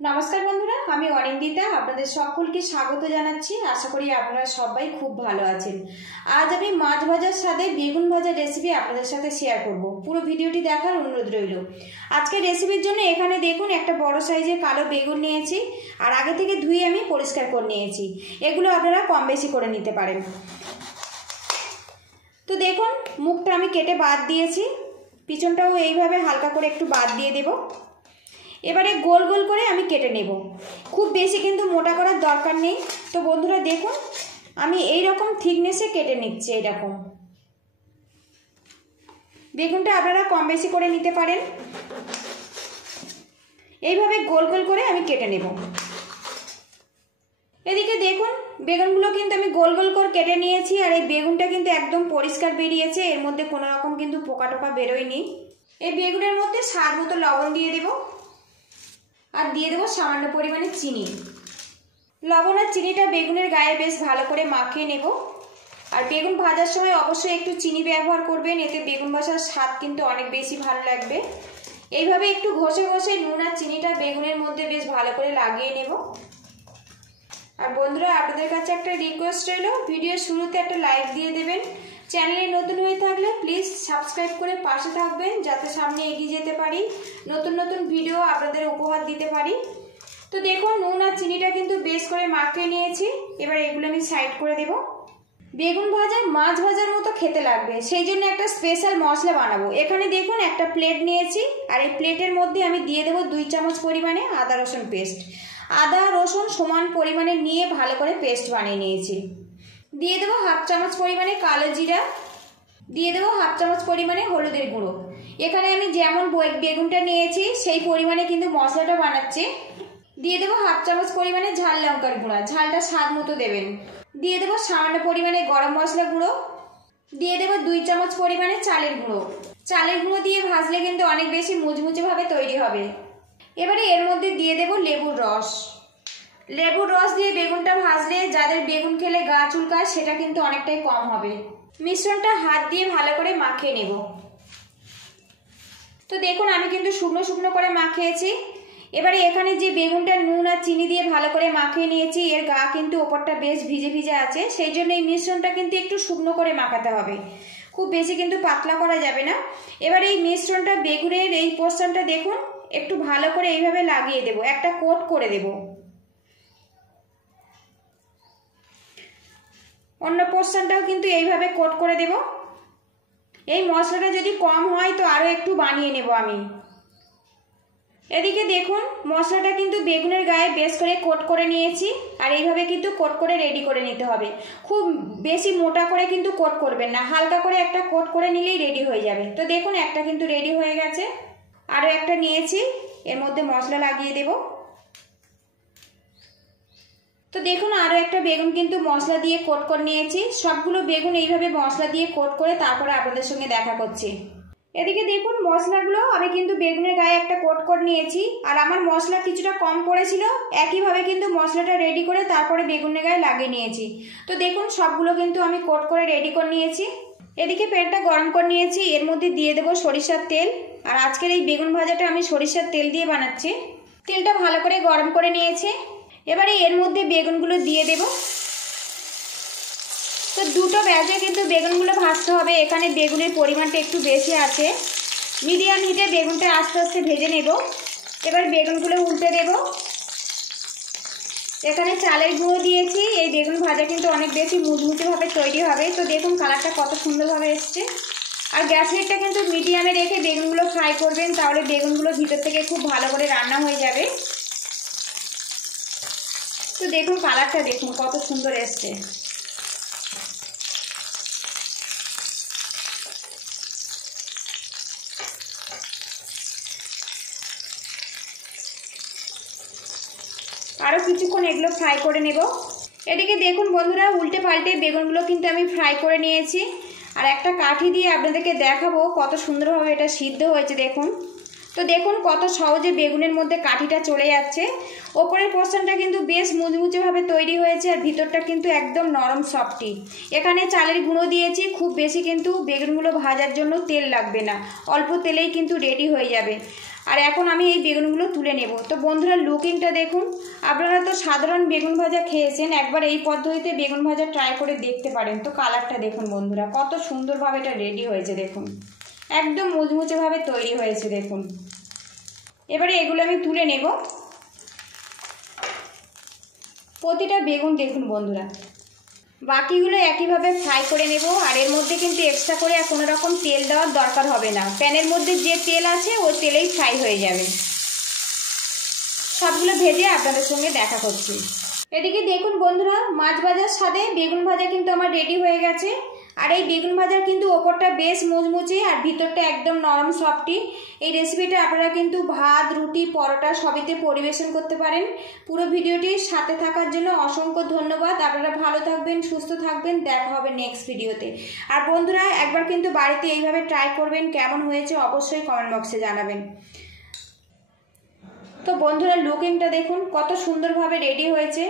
নমস্কার বন্ধুরা, আমি অনিন্দিতা আপনাদের সকলকে স্বাগত জানাচ্ছি। আশা করি আপনারা সবাই খুব ভালো আছেন। আজ আমি মাছ ভাজার সাথে বেগুন ভাজার রেসিপি আপনাদের সাথে শেয়ার করব। পুরো ভিডিওটি দেখার অনুরোধ রইল। আজকে রেসিপির জন্য এখানে দেখুন একটা বড় সাইজের কালো বেগুন নিয়েছি, আর আগে থেকে ধুয়ে আমি পরিষ্কার করে নিয়েছি। এগুলো আপনারা কম বেশি করে নিতে পারেন। তো দেখুন, মুখটা আমি কেটে বাদ দিয়েছি, পিছনটাও এইভাবে হালকা করে একটু বাদ দিয়ে দেব। এবারে গোল গোল করে আমি কেটে নেব, খুব বেশি কিন্তু মোটা করার দরকার নেই। তো বন্ধুরা দেখুন, আমি এই রকম থিকনেসে কেটে নিচ্ছি। এইরকম বেগুনটা আপনারা কম বেশি করে নিতে পারেন। এইভাবে গোল গোল করে আমি কেটে নেব। এদিকে দেখুন, বেগুনগুলো কিন্তু আমি গোল গোল করে কেটে নিয়েছি, আর এই বেগুনটা কিন্তু একদম পরিষ্কার বেরিয়েছে, এর মধ্যে কোনো রকম কিন্তু পোকা টোকা বেরোয়নি। এই বেগুনের মধ্যে স্বাদ মতো লবণ দিয়ে দেব, আর দিয়ে দেবো সামান্য পরিমাণে চিনি। লবণ আর চিনিটা বেগুনের গায়ে বেশ ভালো করে মাখিয়ে নেব। আর বেগুন ভাজার সময় অবশ্যই একটু চিনি ব্যবহার করবেন, এতে বেগুন ভাজার স্বাদ কিন্তু অনেক বেশি ভালো লাগবে। এইভাবে একটু ঘষে ঘষে নুন আর চিনিটা বেগুনের মধ্যে বেশ ভালো করে লাগিয়ে নেব। আর বন্ধুরা, আপনাদের কাছে একটা রিকোয়েস্ট রইল, ভিডিওর শুরুতে একটা লাইক দিয়ে দেবেন। চ্যানেলে নতুন হয়ে থাকলে প্লিজ সাবস্ক্রাইব করে পাশে থাকবেন, যাতে সামনে এগিয়ে যেতে পারি, নতুন নতুন ভিডিও আপনাদের উপহার দিতে পারি। তো দেখুন, নুন আর চিনিটা কিন্তু বেশ করে মাখিয়ে নিয়েছি। এবার এগুলো আমি সাইড করে দেব। বেগুন ভাজা মাছ ভাজার মতো খেতে লাগবে, সেই জন্য একটা স্পেশাল মশলা বানাবো। এখানে দেখুন একটা প্লেট নিয়েছি, আর এই প্লেটের মধ্যে আমি দিয়ে দেবো 2 চামচ পরিমাণে আদা রসুন পেস্ট। আদা রসুন সমান পরিমাণে নিয়ে ভালো করে পেস্ট বানিয়ে নিয়েছি। দিয়ে দেবো 1/2 চামচ পরিমাণে কালো জিরা, দিয়ে দেবো 1/2 চামচ পরিমাণে হলুদের গুঁড়ো। এখানে আমি যেমন বেগুনটা নিয়েছি সেই পরিমাণে কিন্তু মশলাটা বানাচ্ছি। দিয়ে দেবো 1/2 চামচ পরিমাণে ঝাল লঙ্কার গুঁড়া, ঝালটা স্বাদ মতো দেবেন। দিয়ে দেবো সামান্য পরিমাণে গরম মশলা গুঁড়ো। দিয়ে দেবো 2 চামচ পরিমাণে চালের গুঁড়ো। চালের গুঁড়ো দিয়ে ভাজলে কিন্তু অনেক বেশি মুচমুচে ভাবে তৈরি হবে। এবারে এর মধ্যে দিয়ে দেবো লেবুর রস। লেবুর রস দিয়ে বেগুনটা ভাজলে যাদের বেগুন খেলে গা চুলকায় সেটা কিন্তু অনেকটাই কম হবে। মিশ্রণটা হাত দিয়ে ভালো করে মাখিয়ে নেব। তো দেখুন, আমি কিন্তু শুকনো শুকনো করে মাখিয়েছি। এবারে এখানে যে বেগুনটা নুন আর চিনি দিয়ে ভালো করে মাখিয়ে নিয়েছি, এর গা কিন্তু ওপরটা বেশ ভিজে ভিজে আছে, সেই জন্য এই মিশ্রণটা কিন্তু একটু শুকনো করে মাখাতে হবে, খুব বেশি কিন্তু পাতলা করা যাবে না। এবারে এই মিশ্রণটা বেগুনের এই পোর্শনটা দেখুন একটু ভালো করে এইভাবে লাগিয়ে দেব, একটা কোট করে দেব। অন্য পোর্শনটাও কিন্তু এইভাবে কোট করে দেব। এই মশলাটা যদি কম হয় তো আরও একটু বানিয়ে নেব আমি। এদিকে দেখুন, মশলাটা কিন্তু বেগুনের গায়ে বেশ করে কোট করে নিয়েছি, আর এইভাবে কিন্তু কোট করে রেডি করে নিতে হবে। খুব বেশি মোটা করে কিন্তু কোট করবেন না, হালকা করে একটা কোট করে নিলেই রেডি হয়ে যাবে। তো দেখুন, একটা কিন্তু রেডি হয়ে গেছে, আরও একটা নিয়েছি, এর মধ্যে মশলা লাগিয়ে দেব। তো দেখুন, আরও একটা বেগুন কিন্তু মশলা দিয়ে কোট করে নিয়েছি। সবগুলো বেগুন এইভাবে মশলা দিয়ে কোট করে তারপরে আপনাদের সঙ্গে দেখা করছি। এদিকে দেখুন, মশলাগুলো আমি কিন্তু বেগুনের গায়ে একটা কোট করে নিয়েছি, আর আমার মশলা কিছুটা কম পড়েছিল, একইভাবে কিন্তু মশলাটা রেডি করে তারপরে বেগুনের গায়ে লাগিয়ে নিয়েছি। তো দেখুন, সবগুলো কিন্তু আমি কোট করে রেডি করে নিয়েছি। এদিকে প্যানটা গরম করে নিয়েছি, এর মধ্যে দিয়ে দেবো সরিষার তেল। আর আজকের এই বেগুন ভাজাটা আমি সরিষার তেল দিয়ে বানাচ্ছি। তেলটা ভালো করে গরম করে নিয়েছি। এবারে এর মধ্যে বেগুনগুলো দিয়ে দেব। তো দুটো ব্যাচে কিন্তু বেগুনগুলো ভাজতে হবে, এখানে বেগুনের পরিমাণটা একটু বেশি আছে। মিডিয়াম হিটে বেগুনটা আস্তে আস্তে ভেজে নেব। এবার বেগুনগুলো উল্টে দেব। এখানে চালের গুঁড়ো দিয়েছি, এই বেগুন ভাজা কিন্তু অনেক বেশি মুচমুচেভাবে তৈরি হবে। তো দেখুন, কালারটা কত সুন্দরভাবে এসছে। আর গ্যাস হিটটা কিন্তু মিডিয়ামে রেখে বেগুনগুলো ফ্রাই করবেন, তাহলে বেগুনগুলো ভিতর থেকে খুব ভালো করে রান্না হয়ে যাবে। তো দেখুন, কালারটা দেখুন কত সুন্দর এসছে। আরও কিছুক্ষণ এগুলো ফ্রাই করে নেব। এদিকে দেখুন বন্ধুরা, উল্টে পাল্টে বেগুনগুলো কিন্তু আমি ফ্রাই করে নিয়েছি, আর একটা কাঠি দিয়ে আপনাদেরকে দেখাবো কত সুন্দরভাবে এটা সিদ্ধ হয়েছে। দেখুন, তো দেখুন কত সহজে বেগুনের মধ্যে কাঠিটা চলে যাচ্ছে। ওপরের পোর্শনটা কিন্তু বেশ মুচমুচেভাবে তৈরি হয়েছে, আর ভিতরটা কিন্তু একদম নরম সফটি। এখানে চালের গুঁড়ো দিয়েছি, খুব বেশি কিন্তু বেগুনগুলো ভাজার জন্য তেল লাগবে না, অল্প তেলেই কিন্তু রেডি হয়ে যাবে। আর এখন আমি এই বেগুনগুলো তুলে নেব। তো বন্ধুরা লুকিংটা দেখুন, আপনারা তো সাধারণ বেগুন ভাজা খেয়েছেন, একবার এই পদ্ধতিতে বেগুন ভাজা ট্রাই করে দেখতে পারেন। তো কালারটা দেখুন বন্ধুরা, কত সুন্দরভাবে এটা রেডি হয়েছে দেখুন, একদম মুচমুচেভাবে তৈরি হয়েছে দেখুন। এবারে এগুলো আমি তুলে নেব। প্রতিটা বেগুন দেখুন বন্ধুরা, বাকিগুলো একইভাবে ফ্রাই করে নেব। আর এর মধ্যে কিন্তু এক্সট্রা করে আর কোনো রকম তেল দেওয়ার দরকার হবে না, প্যানের মধ্যে যে তেল আছে ওই তেলেই ফ্রাই হয়ে যাবে। সবগুলো ভেজে আপনাদের সঙ্গে দেখা করছি। এদিকে দেখুন বন্ধুরা, মাছ ভাজার স্বাদে বেগুন ভাজা কিন্তু আমার রেডি হয়ে গেছে। আর এই বেগুন ভাজার কিন্তু ওপরটা বেশ মুচমুচে আর ভিতরটা একদম নরম সফটি। এই রেসিপিটা আপনারা কিন্তু ভাত, রুটি, পরোটা সবেতে পরিবেশন করতে পারেন। পুরো ভিডিওটির সাথে থাকার জন্য অসংখ্য ধন্যবাদ। আপনারা ভালো থাকবেন, সুস্থ থাকবেন, দেখা হবে নেক্সট ভিডিওতে। আর বন্ধুরা একবার কিন্তু বাড়িতে এইভাবে ট্রাই করবেন, কেমন হয়েছে অবশ্যই কমেন্ট বক্সে জানাবেন। তো বন্ধুরা লুকিংটা দেখুন কত সুন্দরভাবে রেডি হয়েছে।